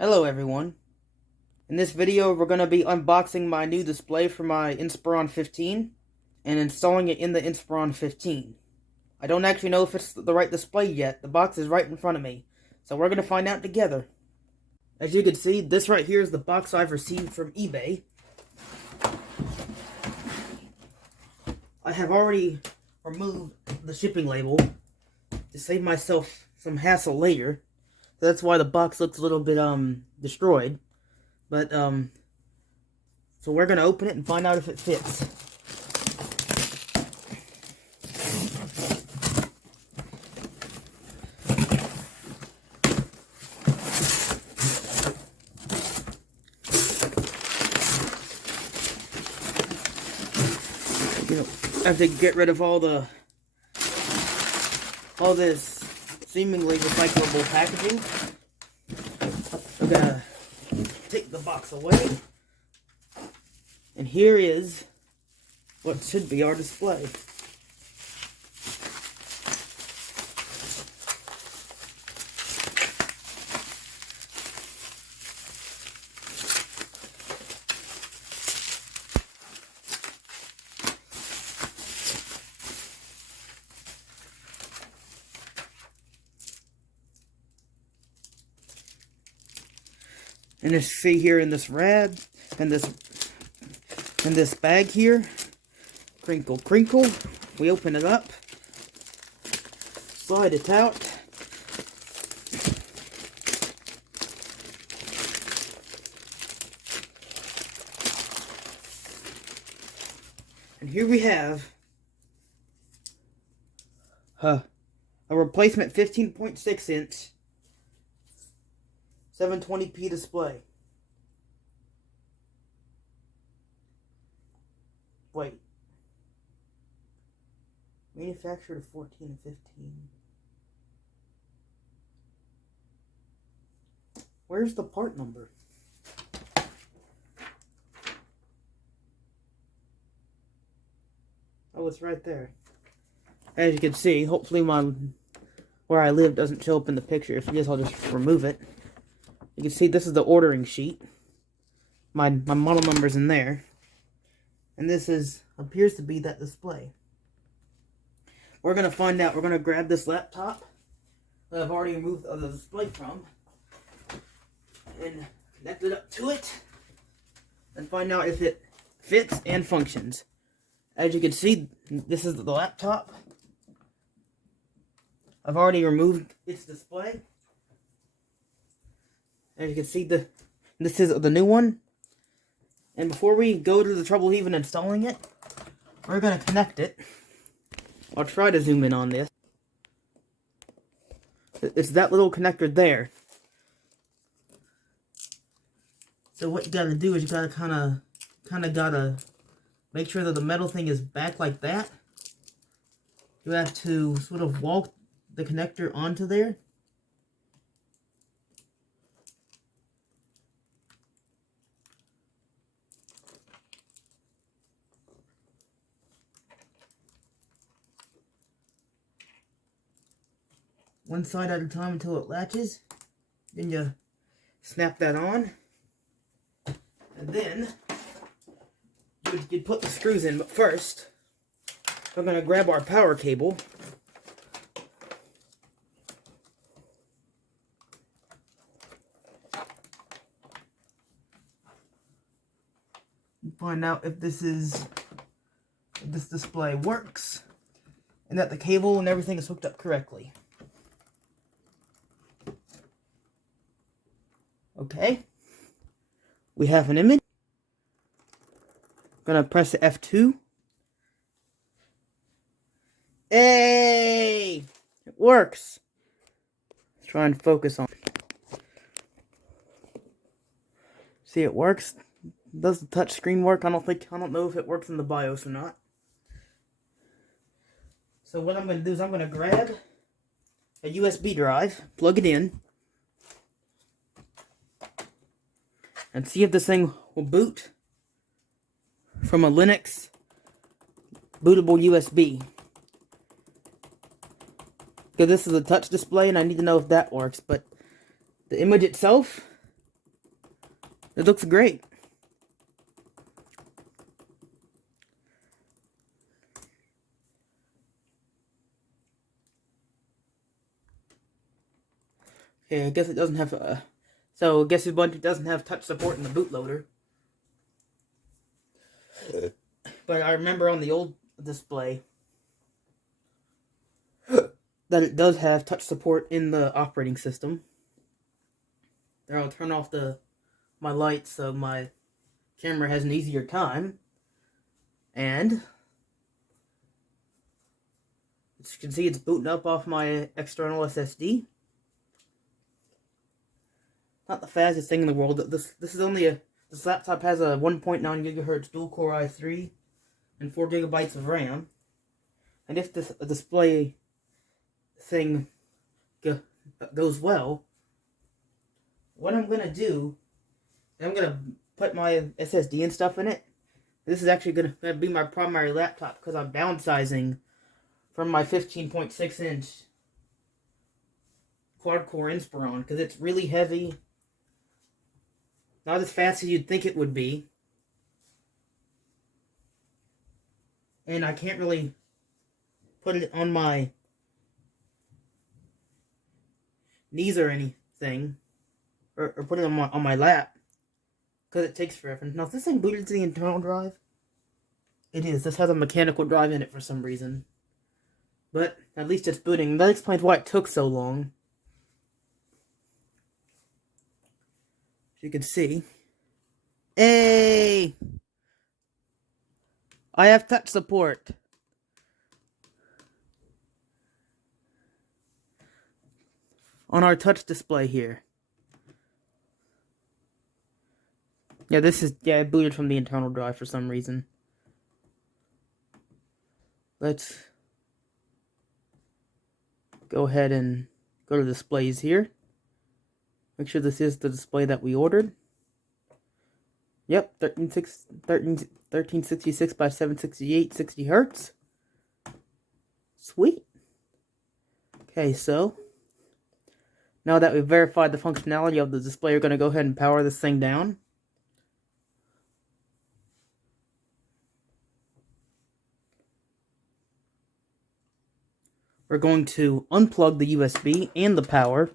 Hello everyone. In this video we're going to be unboxing my new display for my Inspiron 15 and installing it in the Inspiron 15. I don't actually know if it's the right display yet. The box is right in front of me. So we're going to find out together. As you can see, this right here is the box I've received from eBay. I have already removed the shipping label to save myself some hassle later. That's why the box looks a little bit destroyed. But so we're gonna open it and find out if it fits. I have to get rid of all this seemingly recyclable packaging. I'm gonna take the box away, and here is what should be our display. And as you see here in this rad, and this bag here, crinkle, crinkle, we open it up, slide it out, and here we have a replacement 15.6 inch 720p display. Wait. Manufactured of 14 and 15. Where's the part number? Oh, it's right there. As you can see, hopefully where I live doesn't show up in the picture. If it is, I'll just remove it. You can see this is the ordering sheet. My model number's in there. And this appears to be that display. We're going to find out. We're going to grab this laptop that I've already removed the display from and connect it up to it and find out if it fits and functions. As you can see, this is the laptop. I've already removed its display. As you can see, this is the new one. And before we go to the trouble of even installing it, we're going to connect it. I'll try to zoom in on this. It's that little connector there. So what you got to do is you got to kind of got to make sure that the metal thing is back like that. You have to sort of walk the connector onto there. One side at a time until it latches. Then you snap that on. And then you'd put the screws in. But first, we're going to grab our power cable. And find out if this display works. And that the cable and everything is hooked up correctly. Okay, we have an image. I'm gonna press the F2. Hey, it works. Let's try and focus on it. See, it works. Does the touch screen work? I don't know if it works in the BIOS or not. So what I'm gonna do is I'm gonna grab a USB drive, plug it in, and see if this thing will boot from a Linux bootable USB. Because this is a touch display and I need to know if that works. But the image itself It looks great. Okay, I guess it doesn't have so I guess it doesn't have touch support in the bootloader. But I remember on the old display that it does have touch support in the operating system. There, I'll turn off my lights so my camera has an easier time. And as you can see, it's booting up off my external SSD. Not the fastest thing in the world. This laptop has a 1.9 gigahertz dual core i3 and 4 gigabytes of RAM. And if this display thing goes well, what I'm gonna do, I'm gonna put my SSD and stuff in it. This is actually gonna be my primary laptop because I'm downsizing from my 15.6 inch quad core Inspiron because it's really heavy. Not as fast as you'd think it would be. And I can't really put it on my knees or anything. Or put it on my lap. Because it takes forever. Now, is this thing booted to the internal drive? It is. This has a mechanical drive in it for some reason. But at least it's booting. That explains why it took so long. As you can see. Hey! I have touch support. On our touch display here. Yeah, it booted from the internal drive for some reason. Let's go ahead and go to displays here. Make sure this is the display that we ordered. Yep, 1366 by 768, 60 hertz. Sweet. Okay, so now that we've verified the functionality of the display, we're going to go ahead and power this thing down. We're going to unplug the USB and the power.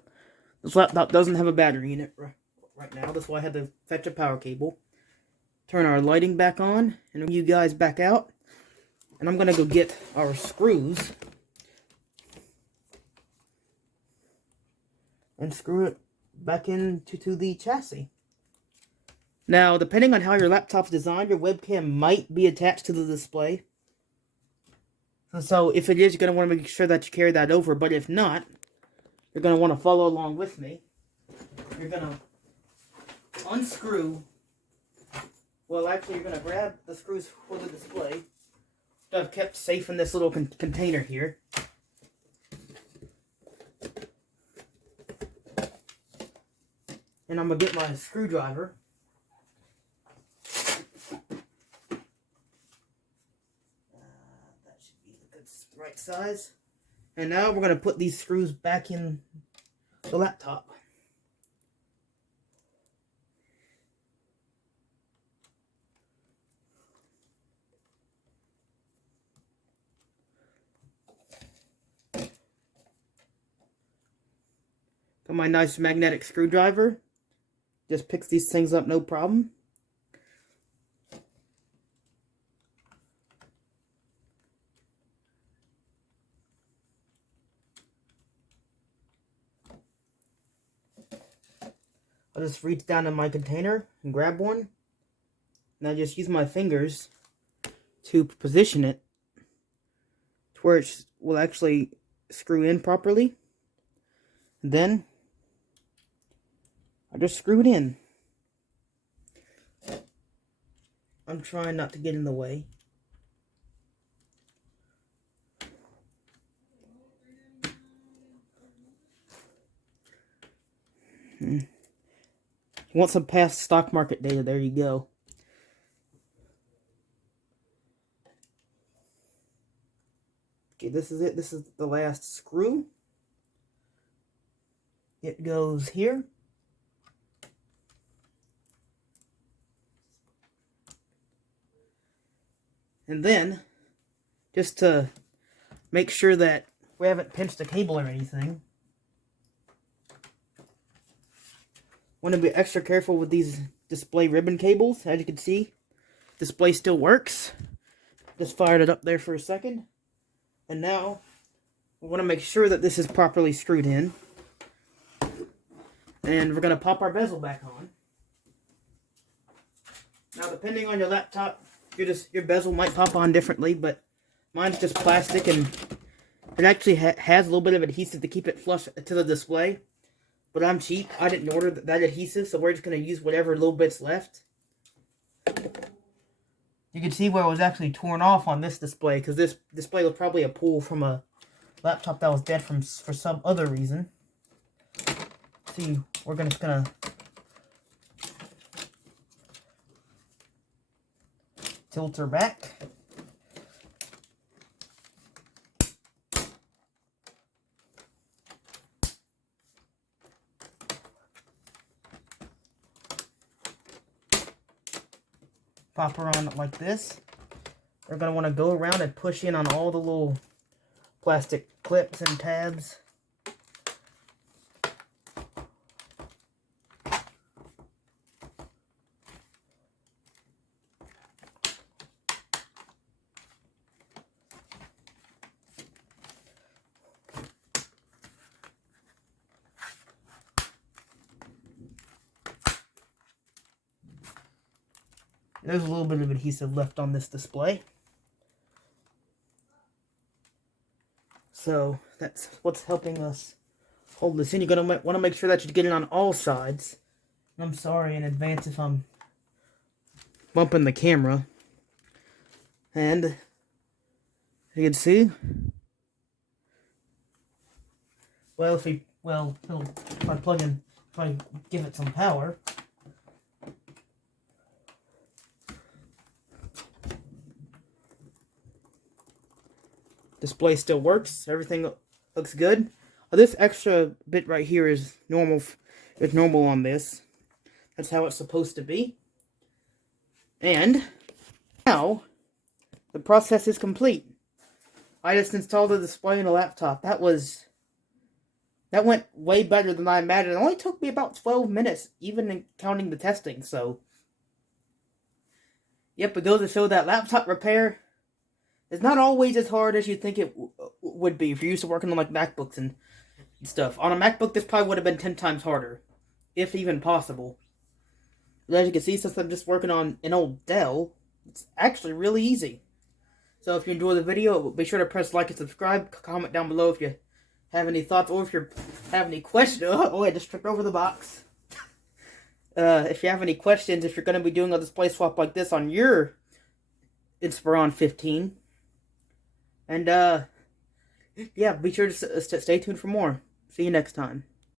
This laptop doesn't have a battery in it right now. That's why I had to fetch a power cable. Turn our lighting back on and you guys back out. And I'm going to go get our screws and screw it back into the chassis. Now, depending on how your laptop's designed, your webcam might be attached to the display. So if it is, you're going to want to make sure that you carry that over. But if not, you're going to want to follow along with me. You're going to unscrew. Well, actually, you're going to grab the screws for the display that I've kept safe in this little container here. And I'm going to get my screwdriver. That should be the good right size. And now we're going to put these screws back in the laptop. Got my nice magnetic screwdriver. Just picks these things up no problem. I'll just reach down in my container and grab one. And I just use my fingers to position it to where it will actually screw in properly. And then I just screw it in. I'm trying not to get in the way. You want some past stock market data, there you go. Okay, this is it. This is the last screw. It goes here. And then, just to make sure that we haven't pinched the cable or anything, want to be extra careful with these display ribbon cables. As you can see, display still works. Just fired it up there for a second. And now, we want to make sure that this is properly screwed in. And we're going to pop our bezel back on. Now, depending on your laptop, your bezel might pop on differently, but mine's just plastic, and it actually has a little bit of adhesive to keep it flush to the display. But I'm cheap. I didn't order that adhesive, so we're just going to use whatever little bit's left. You can see where it was actually torn off on this display, because this display was probably a pull from a laptop that was dead for some other reason. See, we're just gonna tilt her back. Pop her on like this. We're gonna want to go around and push in on all the little plastic clips and tabs. There's a little bit of adhesive left on this display. So that's what's helping us hold this in. You're going to want to make sure that you get it on all sides. I'm sorry in advance if I'm bumping the camera. And you can see, well, if I give it some power, display still works. Everything looks good. This extra bit right here is normal. It's normal on this. That's how it's supposed to be. And now the process is complete. I just installed the display in a laptop. That went way better than I imagined. It only took me about 12 minutes, even counting the testing. So, yep, it goes to show that laptop repair is not always as hard as you think it would be if you're used to working on like MacBooks and stuff. On a MacBook, this probably would have been 10 times harder, if even possible. But as you can see, since I'm just working on an old Dell, it's actually really easy. So if you enjoy the video, be sure to press like and subscribe. Comment down below if you have any thoughts or if you have any questions. Oh, I just tripped over the box. If you have any questions, if you're going to be doing a display swap like this on your Inspiron 15. And, yeah, be sure to stay tuned for more. See you next time.